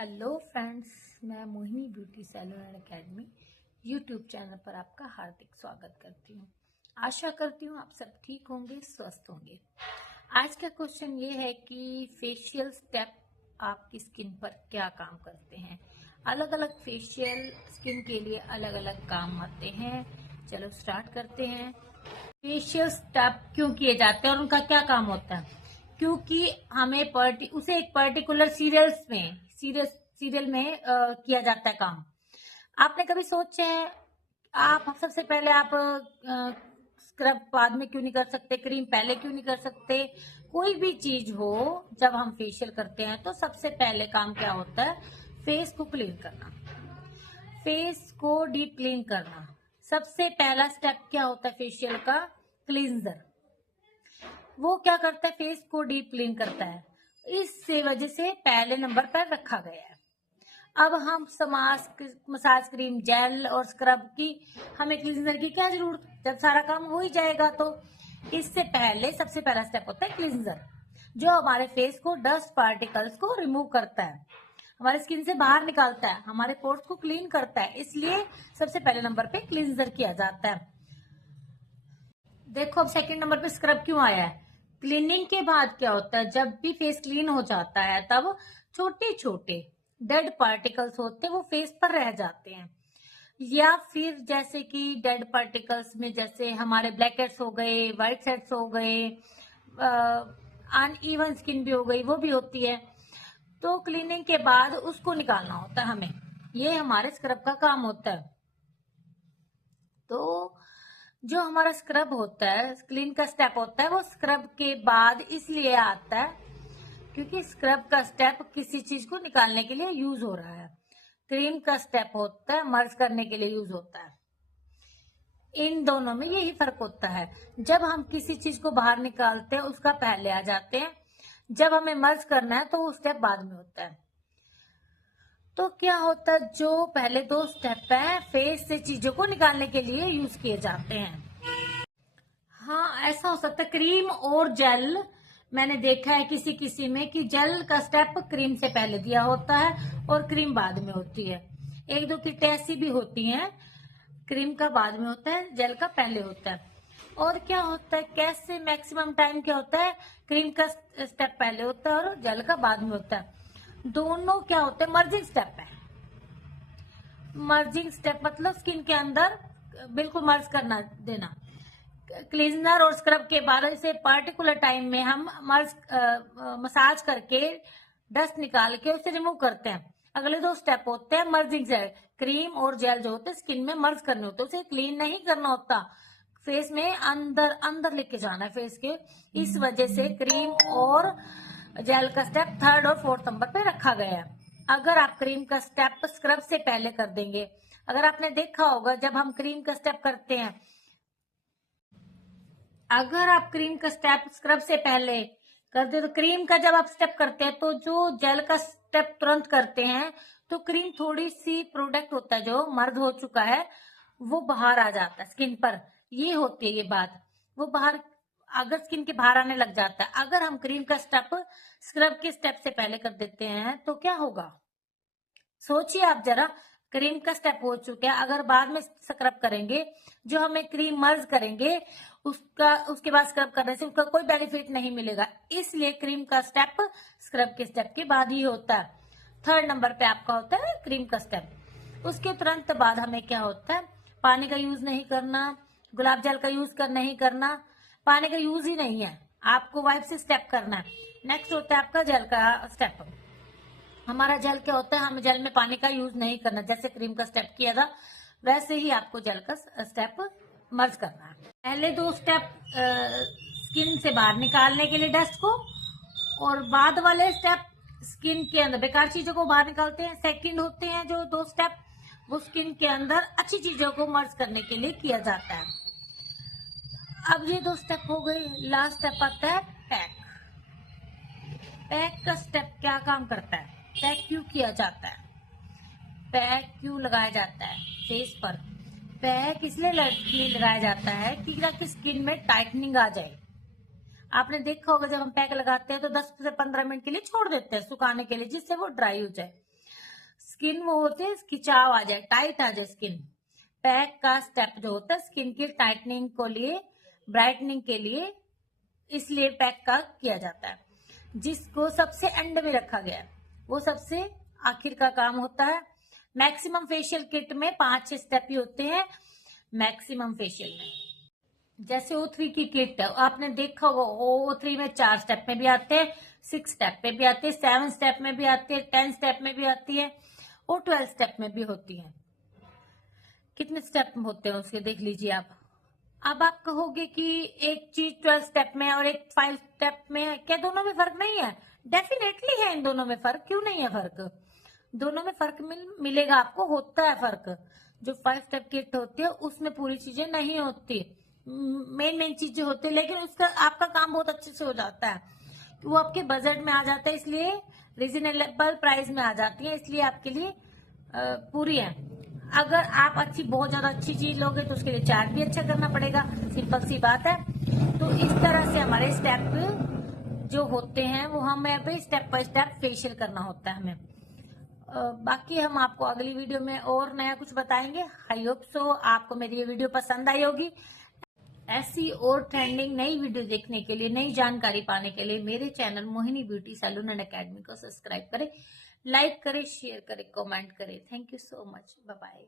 Hello friends, मैं Mohini beauty salon and academy YouTube channel पर आपका हार्दिक स्वागत करती हूँ। आशा करती हूँ आप सब ठीक होंगे, स्वस्थ होंगे। आज का क्वेश्चन ये है कि फेशियल स्टेप आपकी स्किन पर क्या काम करते हैं। अलग अलग फेशियल स्किन के लिए अलग अलग काम आते हैं। चलो स्टार्ट करते हैं। फेशियल स्टेप क्यों किए जाते हैं और उनका क्या काम होता है? क्योंकि हमें उसे एक पर्टिकुलर सीरियल में किया जाता है काम। आपने कभी सोचा है आप सबसे पहले आप स्क्रब बाद में क्यों नहीं कर सकते, क्रीम पहले क्यों नहीं कर सकते? कोई भी चीज हो, जब हम फेशियल करते हैं तो सबसे पहले काम क्या होता है? फेस को क्लीन करना, फेस को डीप क्लीन करना। सबसे पहला स्टेप क्या होता है फेशियल का? क्लींजर। वो क्या करता है? फेस को डीप क्लीन करता है। इससे वजह से पहले नंबर पर रखा गया है। अब हम मसाज क्रीम, जेल और स्क्रब की हमें क्लींजर की क्या जरूरत, जब सारा काम हो ही जाएगा। तो इससे पहले सबसे पहला स्टेप होता है क्लींजर, जो हमारे फेस को डस्ट पार्टिकल्स को रिमूव करता है, हमारे स्किन से बाहर निकालता है, हमारे पोर्स को क्लीन करता है। इसलिए सबसे पहले नंबर पे क्लींजर किया जाता है। देखो अब सेकंड नंबर पे स्क्रब क्यों आया है? क्लीनिंग के बाद क्या होता है, जब भी फेस क्लीन हो जाता है तब छोटे छोटे डेड पार्टिकल्स होते हैं वो फेस पर रह जाते हैं। या फिर जैसे कि डेड पार्टिकल्स में जैसे हमारे ब्लैक हेड्स हो गए, व्हाइट हेड्स हो गए, अनइवन स्किन भी हो गई, वो भी होती है। तो क्लीनिंग के बाद उसको निकालना होता है हमें। ये हमारे स्क्रब का काम होता है। तो जो हमारा स्क्रब होता है, क्लीन का स्टेप होता है, वो स्क्रब के बाद इसलिए आता है क्योंकि स्क्रब का स्टेप किसी चीज को निकालने के लिए यूज हो रहा है। क्रीम का स्टेप होता है मर्ज करने के लिए यूज होता है। इन दोनों में यही फर्क होता है। जब हम किसी चीज को बाहर निकालते हैं उसका पहले आ जाते हैं, जब हमें मर्ज करना है तो वो स्टेप बाद में होता है। तो क्या होता है, जो पहले दो स्टेप है फेस से चीजों को निकालने के लिए यूज किए जाते हैं। हाँ, ऐसा हो सकता है क्रीम और जेल। मैंने देखा है किसी किसी में कि जेल का स्टेप क्रीम से पहले दिया होता है और क्रीम बाद में होती है। एक दो किट ऐसी भी होती हैं, क्रीम का बाद में होता है, जेल का पहले होता है। और क्या होता है, कैसे मैक्सिमम टाइम क्या होता है, क्रीम का स्टेप पहले होता है और जेल का बाद में होता है। दोनों क्या होते हैं, मर्जिंग स्टेप है। मर्जिंग स्टेप मतलब स्किन के अंदर बिल्कुल मर्ज करना देना। क्लींजर और स्क्रब के बाद से पर्टिकुलर टाइम में हम मसाज करके डस्ट निकाल के उसे रिमूव करते हैं। अगले दो स्टेप होते हैं मर्जिंग से, क्रीम और जेल जो होते हैं स्किन में मर्ज करने होते हैं, उसे क्लीन नहीं करना होता, फेस में अंदर अंदर लेके जाना है फेस के। इस वजह से क्रीम और जेल का स्टेप थर्ड और फोर्थ नंबर पे रखा गया है। अगर आप क्रीम का स्टेप स्क्रब से पहले कर देंगे, अगर आपने देखा होगा जब हम क्रीम का स्टेप करते हैं, अगर आप क्रीम का स्टेप स्क्रब से पहले करते तो क्रीम का जब आप स्टेप करते हैं तो जो जेल का स्टेप तुरंत करते हैं तो क्रीम थोड़ी सी प्रोडक्ट होता है जो मर्ज हो चुका है वो बाहर आ जाता है स्किन पर। ये होती है ये बात, वो बाहर अगर स्किन के बाहर आने लग जाता है। अगर हम क्रीम का स्टेप स्क्रब के स्टेप से पहले कर देते हैं तो क्या होगा, सोचिए आप जरा। क्रीम का स्टेप हो चुका है, अगर बाद में स्क्रब करेंगे, जो हमें क्रीम मर्ज करेंगे उसके बाद स्क्रब करने से उसका कोई बेनिफिट नहीं मिलेगा। इसलिए क्रीम का स्टेप स्क्रब के स्टेप के बाद ही होता है। थर्ड नंबर पे आपका होता है क्रीम का स्टेप। उसके तुरंत बाद हमें क्या होता है, पानी का यूज नहीं करना, गुलाब जल का यूज नहीं करना, पानी का यूज ही नहीं है, आपको वाइप से स्टेप करना है। नेक्स्ट होता है आपका जेल का स्टेप। हमारा जेल क्या होता है, हमें जेल में पानी का यूज नहीं करना, जैसे क्रीम का स्टेप किया था वैसे ही आपको जेल का स्टेप मर्ज करना है। पहले दो स्टेप स्किन से बाहर निकालने के लिए डस्ट को, और बाद वाले स्टेप स्किन के अंदर बेकार चीजों को बाहर निकालते हैं। सेकंड होते हैं जो दो स्टेप, वो स्किन के अंदर अच्छी चीजों को मर्ज करने के लिए किया जाता है। अब ये दो स्टेप हो गए, लास्ट स्टेप आता है पैक। पैक का स्टेप क्या काम करता है, पैक क्यों किया जाता है, पैक क्यों लगाया जाता है फेस पर? पैक इसलिए लगाया जाता है कि ताकि स्किन में टाइटनिंग आ जाए। आपने देखा होगा जब हम पैक लगाते हैं तो 10 से 15 मिनट के लिए छोड़ देते हैं सुखाने के लिए, जिससे वो ड्राई हो जाए। स्किन वो होते हैं खिंचाव आ जाए, टाइट आ जाए स्किन। पैक का स्टेप जो होता है स्किन की टाइटनिंग को लिए, ब्राइटनिंग के लिए, इसलिए पैक का किया जाता है, जिसको सबसे एंड में रखा गया है, वो सबसे आखिर का काम होता है। मैक्सिमम फेशियल किट में 5-6 स्टेप ही होते हैं मैक्सिमम फेशियल में। जैसे O3 की किट है, आपने देखा होगा O3 में 4 स्टेप में भी आते हैं, 6 स्टेप में भी आते हैं, 7 स्टेप में भी आते हैं, 10 स्टेप में भी आती है और 12 स्टेप में भी होती है। कितने स्टेप होते हैं उसके देख लीजिए आप। अब आप कहोगे कि एक चीज 12 स्टेप में और एक 5 स्टेप में है, क्या दोनों में फर्क नहीं है? डेफिनेटली है इन दोनों में फर्क, क्यों नहीं है फर्क? दोनों में फर्क मिलेगा आपको, होता है फर्क। जो 5 स्टेप किट होती है उसमें पूरी चीजें नहीं होती, मेन चीजें होती है, लेकिन उसका आपका काम बहुत अच्छे से हो जाता है, वो आपके बजट में आ जाता है, इसलिए रीजनेबल प्राइस में आ जाती है, इसलिए आपके लिए पूरी है। अगर आप बहुत ज्यादा अच्छी चीज लोगे तो उसके लिए चार्ज भी अच्छा करना पड़ेगा, सिंपल सी बात है। तो इस तरह से हमारे स्टेप जो होते हैं वो हमें स्टेप बाय स्टेप फेशियल करना होता है हमें। बाकी हम आपको अगली वीडियो में और नया कुछ बताएंगे। आई होप सो आपको मेरी ये वीडियो पसंद आई होगी। ऐसी और ट्रेंडिंग नई वीडियो देखने के लिए, नई जानकारी पाने के लिए मेरे channel Mohini beauty salon and academy को सब्सक्राइब करें, लाइक करें, शेयर करें, कमेंट करें। Thank you so much, bye bye.